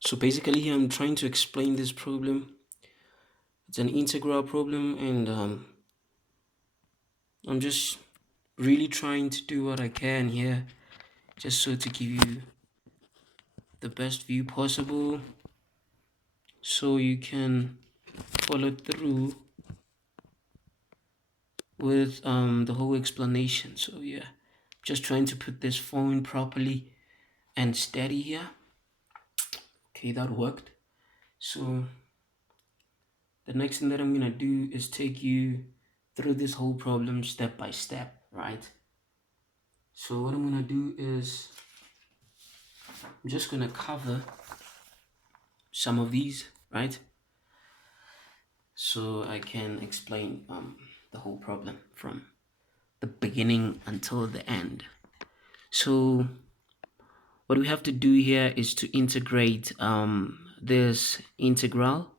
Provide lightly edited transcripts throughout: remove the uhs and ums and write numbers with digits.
So basically here I'm trying to explain this problem. It's an integral problem, and I'm just really trying to do what I can here, just so to give you the best view possible, so you can follow through with the whole explanation. So yeah, just trying to put this phone properly and steady here. Okay, that worked. So the next thing that I'm gonna do is take you through this whole problem step by step, right? So what I'm gonna do is I'm just gonna cover some of these, right? So I can explain the whole problem from the beginning until the end. So what we have to do here is to integrate this integral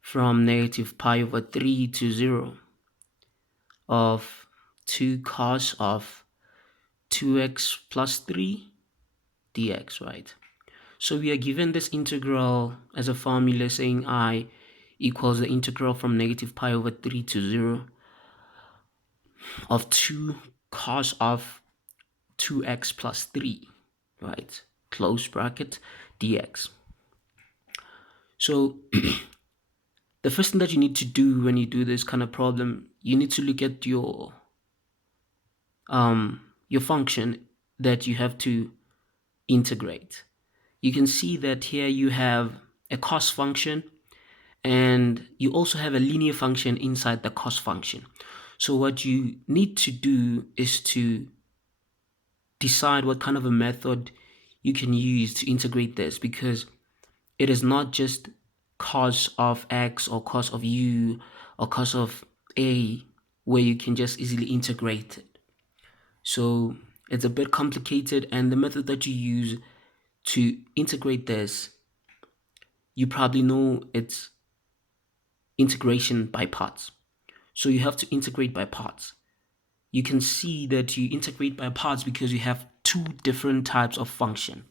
from negative pi over 3 to 0 of 2 cos of 2x plus 3 dx, right? So we are given this integral as a formula saying I equals the integral from negative pi over 3 to 0 of 2 cos of 2x plus 3, right? Close bracket dx. So the first thing that you need to do when you do this kind of problem, you need to look at your function that you have to integrate. You can see that here you have a cos function, and you also have a linear function inside the cos function. So what you need to do is to decide what kind of a method you can use to integrate this, because it is not just cos of x or cos of u or cos of a where you can just easily integrate it. So it's a bit complicated, and the method that you use to integrate this, you probably know it's integration by parts. So you have to integrate by parts. You can see that you integrate by parts because you have two different types of function.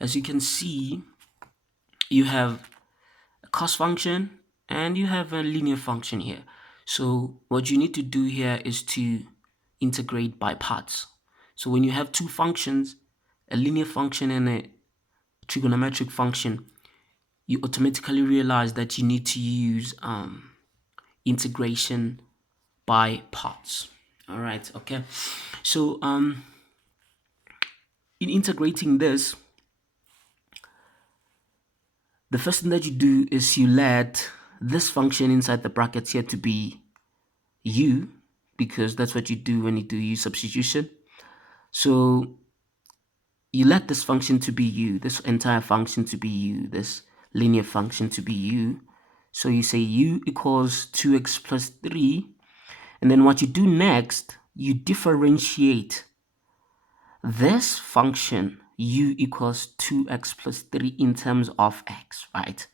As you can see, you have a cos function and you have a linear function here. So what you need to do here is to integrate by parts. So when you have two functions, a linear function and a trigonometric function, you automatically realize that you need to use integration by parts. All right, okay. So in integrating this, the first thing that you do is you let this function inside the brackets here to be u, because that's what you do when you do U-substitution. So you let this function to be u, this entire function to be u, this linear function to be u. So you say u equals 2x plus 3, and then what you do next, you differentiate this function u equals 2x plus 3 in terms of x, right?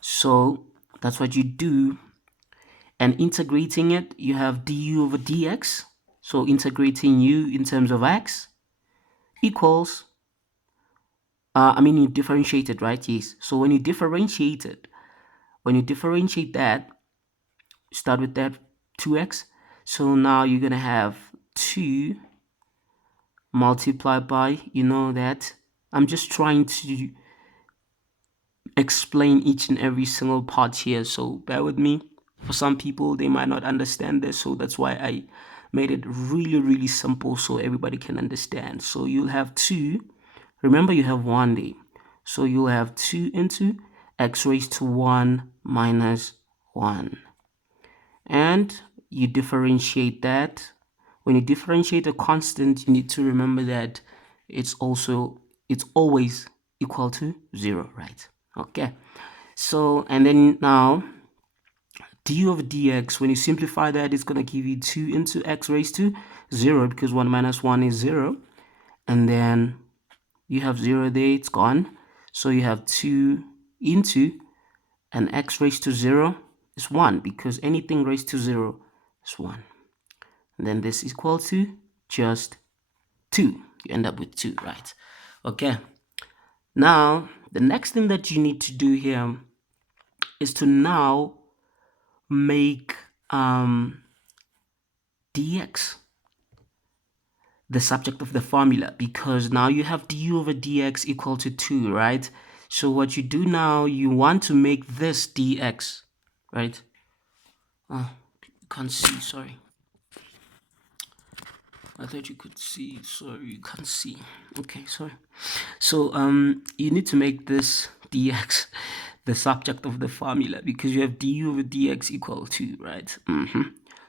So that's what you do. And integrating it, you have du over dx. So integrating u in terms of x equals, you differentiate it, right? Yes. So when you differentiate it, that, start with that 2x. So now you're going to have 2 multiplied by, that. I'm just trying to explain each and every single part here, so bear with me. For some people, they might not understand this, so that's why I made it really, really simple so everybody can understand. So you'll have 2, remember you have 1 there, so you'll have 2 into x raised to 1 minus 1, and you differentiate that. When you differentiate a constant, you need to remember that it's always equal to 0, right? Okay, so and then now du over dx, when you simplify that, it's going to give you 2 into x raised to 0, because 1 minus 1 is 0, and then you have 0 there, it's gone. So you have 2 into, and x raised to 0 is 1, because anything raised to 0 is 1. And then this is equal to just 2. You end up with 2, right? Okay. Now, the next thing that you need to do here is to now make dx the subject of the formula, because now you have du over dx equal to 2, right? So what you do now, you want to make this dx, right? Oh, you can't see, sorry. I thought you could see, sorry, you can't see. Okay, sorry. So you need to make this dx the subject of the formula, because you have du over dx equal to, right?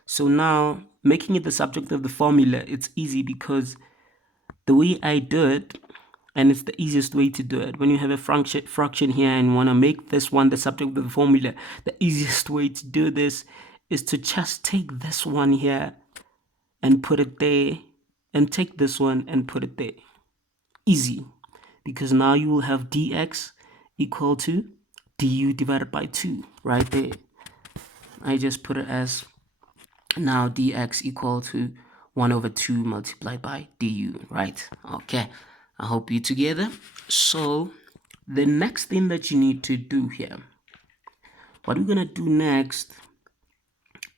So now making it the subject of the formula, it's easy, because the way I do it, and it's the easiest way to do it, when you have a fraction here and want to make this one the subject of the formula, the easiest way to do this is to just take this one here and put it there, and take this one and put it there. Easy, because now you will have dx equal to du divided by 2 right there. I just put it as now dx equal to 1 over 2 multiplied by du, right? Okay, I hope you together. So the next thing that you need to do here, what we're gonna do next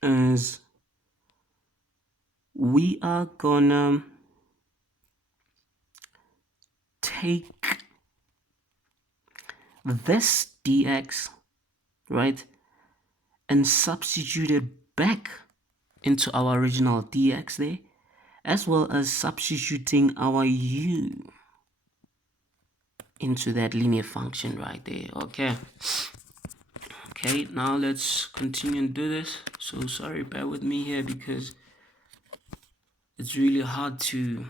is we are gonna take this dx, right, and substitute it back into our original dx there, as well as substituting our u into that linear function right there. Okay, now let's continue and do this. So sorry, bear with me here, because it's really hard to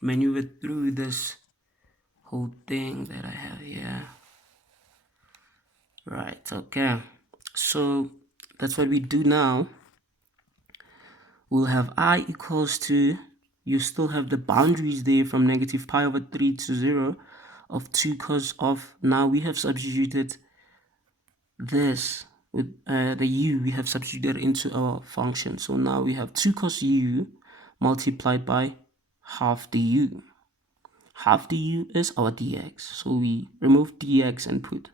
maneuver through this whole thing that I have here. Right, okay, so that's what we do now. We'll have I equals to, you still have the boundaries there from negative pi over 3 to 0 of 2 cos of, now we have substituted this with the u, we have substituted into our function. So now we have 2 cos u multiplied by half du. Half du is our dx, so we remove dx and put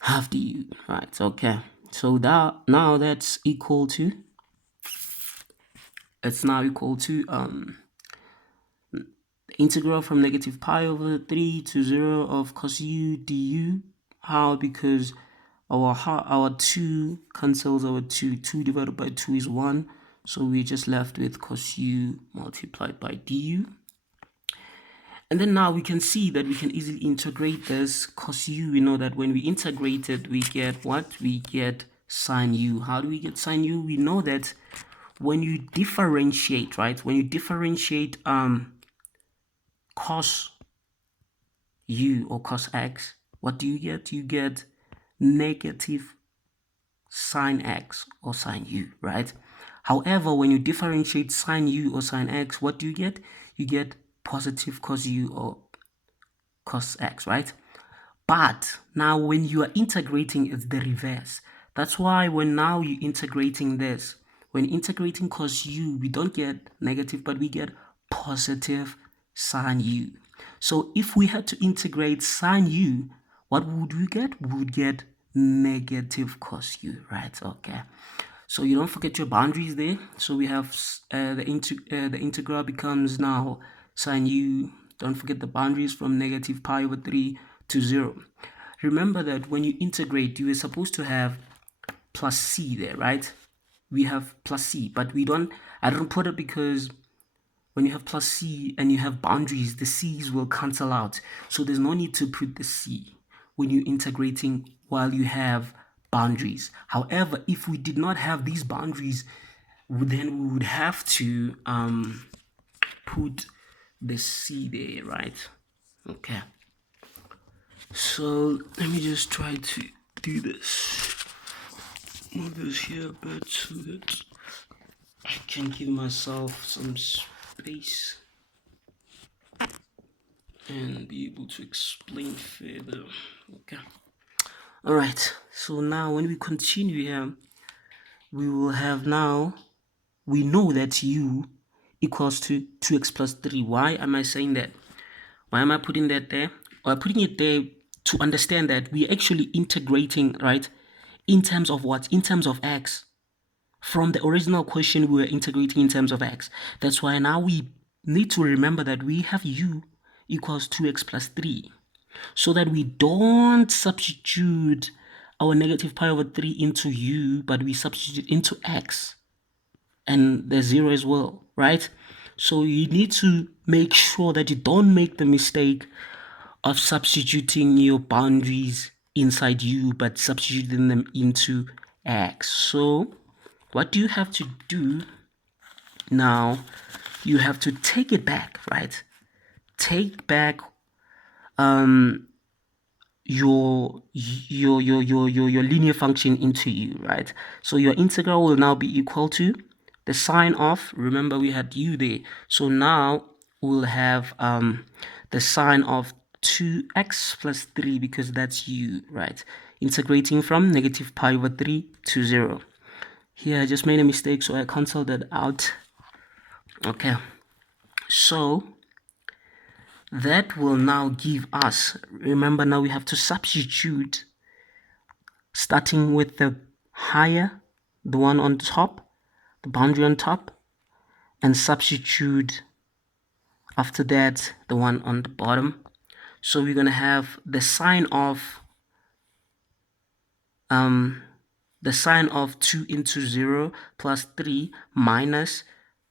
half du, right? Okay, so that now that's equal to, it's now equal to the integral from negative pi over 3 to 0 of cos u du. How? Because our 2 cancels our 2. 2 divided by 2 is 1. So we're just left with cos u multiplied by du. And then now we can see that we can easily integrate this cos u. We know that when we integrate it, we get what? We get sine u. How do we get sine u? We know that when you differentiate, right? When you differentiate cos u or cos x, what do you get? You get negative sine x or sine u, right? However, when you differentiate sine u or sine x, what do you get? You get positive cos u or cos x, right? But now when you are integrating, it's the reverse. That's why when now you're integrating this, when integrating cos u, we don't get negative, but we get positive sine u. So if we had to integrate sine u, what would we get? We would get negative cos u, right? Okay, so you don't forget your boundaries there. So we have the integral becomes now sine u. Don't forget the boundaries from negative pi over 3 to 0. Remember that when you integrate, you are supposed to have plus c there, right? We have plus c, but I don't put it, because when you have plus c and you have boundaries, the c's will cancel out. So there's no need to put the c when you're integrating while you have boundaries. However, if we did not have these boundaries, then we would have to put the c there, right? Okay, so let me just try to do this. Move this here a bit so that I can give myself some space and be able to explain further. Okay, all right, so now when we continue here, we will have, now we know that u equals to 2x plus 3. Why am I saying that? Why am I putting that there? Well, putting it there to understand that we're actually integrating, right, in terms of what? In terms of x. From the original question, we were integrating in terms of x. That's why now we need to remember that we have u equals 2x plus 3, so that we don't substitute our negative pi over 3 into u, but we substitute into x and the 0 as well, right? So you need to make sure that you don't make the mistake of substituting your boundaries inside u, but substituting them into x. So what do you have to do now? You have to take it back, right? Take back your linear function into u, right? So your integral will now be equal to the sine of, remember we had u there, so now we'll have the sine of 2x plus 3, because that's u, right? Integrating from negative pi over 3 to 0. Here I just made a mistake, so I cancelled that out. Okay, so that will now give us, remember now we have to substitute, starting with the higher, the one on top, the boundary on top, and substitute after that the one on the bottom. So we're going to have the sine of 2 into 0 plus 3 minus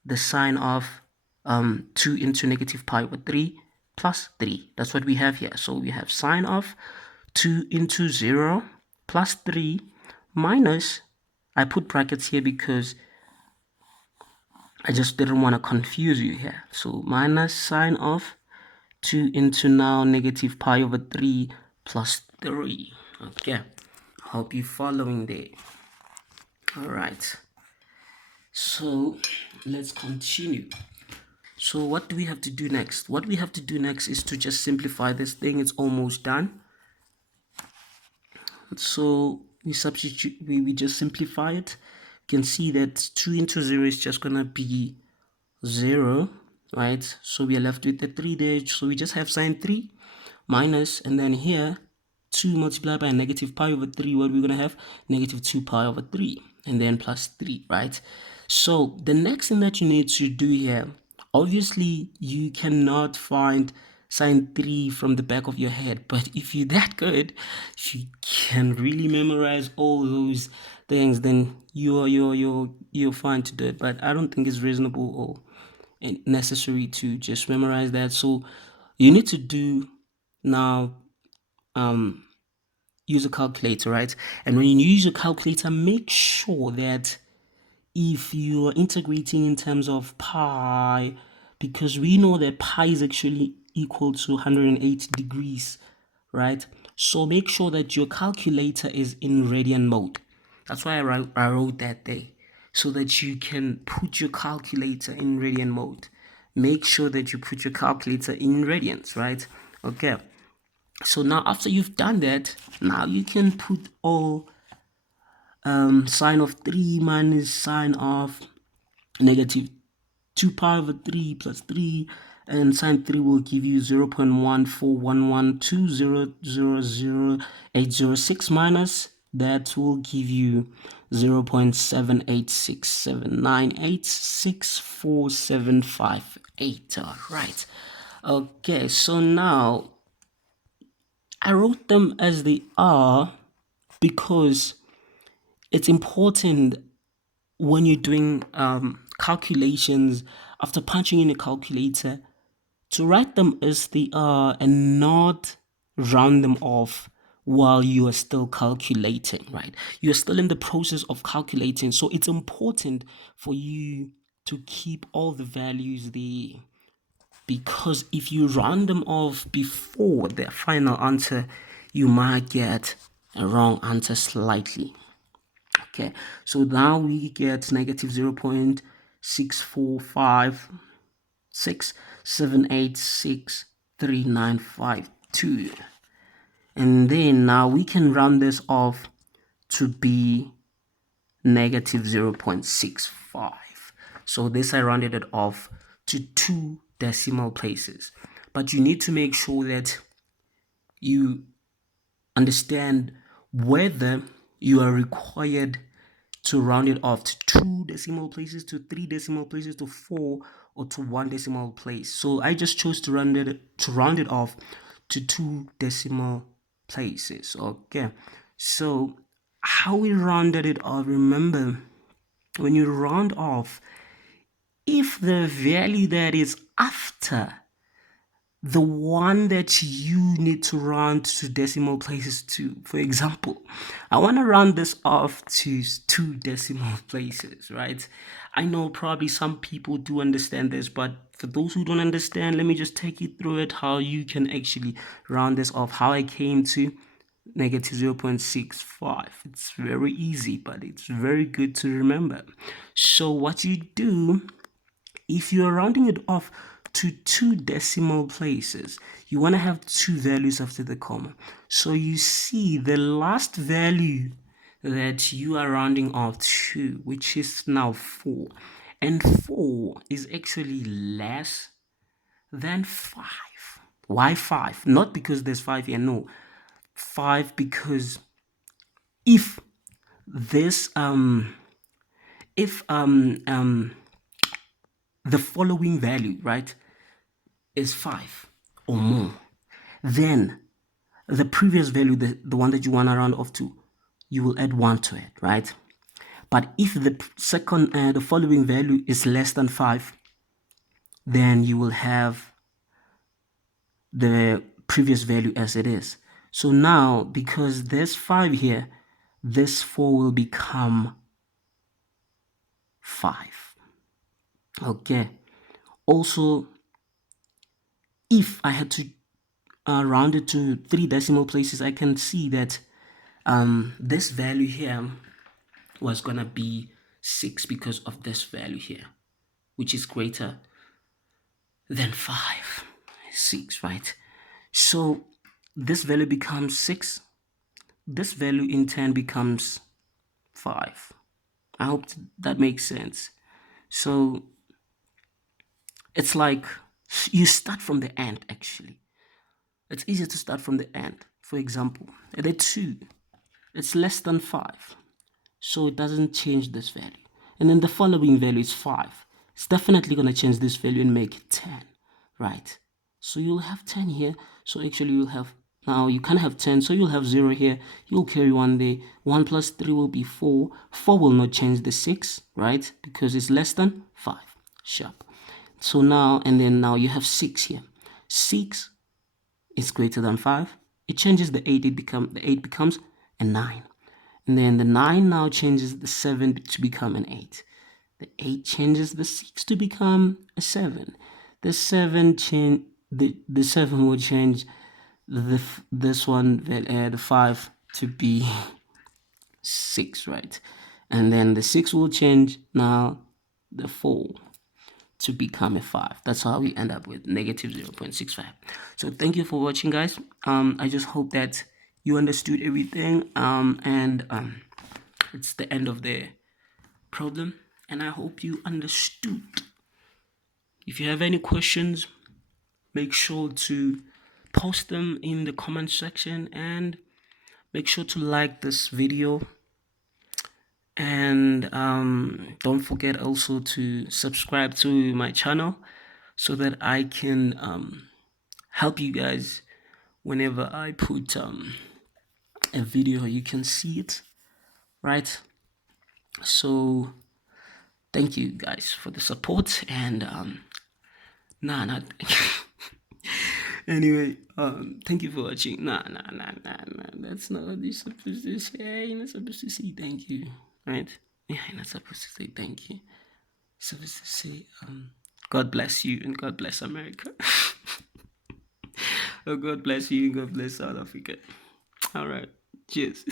the sine of 2 into negative pi over 3 plus 3. That's what we have here. So we have sine of 2 into 0 plus 3 minus, I put brackets here because I just didn't want to confuse you here. So minus sine of 2 into now negative pi over 3 plus 3. Okay, hope you're following there. All right, so let's continue. So what do we have to do next? What we have to do next is to just simplify this thing. It's almost done. So we substitute, we just simplify it. You can see that 2 into 0 is just gonna be 0, right? So we are left with the 3 there. So we just have sine 3 minus, and then here 2 multiplied by negative pi over 3, what we're gonna have? Negative 2 pi over 3, and then plus 3, right? So the next thing that you need to do here, obviously you cannot find sine 3 from the back of your head, but if you're that good, if you can really memorize all those things, then you're fine to do it. But I don't think it's reasonable or necessary to just memorize that. So you need to do now use a calculator, right? And when you use a calculator, make sure that if you are integrating in terms of pi, because we know that pi is actually equal to 180 degrees, right? So make sure that your calculator is in radian mode. That's why I wrote that there, so that you can put your calculator in radian mode. Make sure that you put your calculator in radians, right? Okay. So now after you've done that, now you can put all sine of 3 minus sine of negative 2 pi over 3 plus 3, and sine 3 will give you 0.14112000806 minus that will give you 0.7867986475. All right. Okay, so now I wrote them as they are because it's important when you're doing calculations after punching in a calculator to write them as they are and not round them off while you are still calculating, right? You're still in the process of calculating, so it's important for you to keep all the values there, because if you round them off before the final answer, you might get a wrong answer slightly. Okay, so now we get negative 0.64567863952, and then now we can round this off to be negative 0.65. So this I rounded it off to 2 decimal places, but you need to make sure that you understand whether you are required to round it off to 2 decimal places, to 3 decimal places, to 4, or to 1 decimal place. So I just chose to round it off to 2 decimal places. Okay. So how we rounded it off, remember, when you round off, if the value that is after the one that you need to round to decimal places to, for example, I want to round this off to 2 decimal places, right? I know probably some people do understand this, but for those who don't understand, let me just take you through it, how you can actually round this off, how I came to negative 0.65. It's very easy, but it's very good to remember. So what you do, if you're rounding it off to 2 decimal places, you want to have 2 values after the comma. So you see the last value that you are rounding off to, which is now 4. And 4 is actually less than 5. Why 5? Not because there's 5 here, no. 5 because if this the following value, right, is 5 or more, then the previous value, the one that you want to round off to, you will add 1 to it, right? But if the following value is less than 5, then you will have the previous value as it is. So now, because there's 5 here, this 4 will become 5. Okay. Also, if I had to round it to 3 decimal places, I can see that this value here was gonna be 6 because of this value here, which is greater than 5. 6, right? So this value becomes 6. This value in turn becomes 5. I hope that makes sense. So it's like you start from the end, actually. It's easier to start from the end. For example, at a 2, it's less than 5. So it doesn't change this value. And then the following value is 5. It's definitely going to change this value and make it 10, right? So you'll have 10 here. So actually you'll have, now you can't have 10, so you'll have 0 here. You'll carry 1 there. 1 plus 3 will be 4. 4 will not change the 6, right? Because it's less than 5. Sharp. So now, and then now you have 6 here. 6 is greater than 5. It changes the 8. The 8 becomes a 9. And then the 9 now changes the 7 to become an 8. The 8 changes the 6 to become a 7. The 7 the 7 will change this one, the 5 to be 6, right? And then the 6 will change now the 4 to become a 5. That's how we end up with negative 0.65. So thank you for watching, guys. I just hope that you understood everything, and it's the end of the problem, and I hope you understood. If you have any questions, make sure to post them in the comment section, and make sure to like this video, and don't forget also to subscribe to my channel so that I can help you guys whenever I put a video. You can see it, right? So thank you guys for the support, and not anyway, thank you for watching. Nah, that's not what you're supposed to say. You're not supposed to say thank you, right? Yeah, you're not supposed to say thank you. You're supposed to say God bless you and God bless America. Oh, God bless you and God bless South Africa. All right, cheers.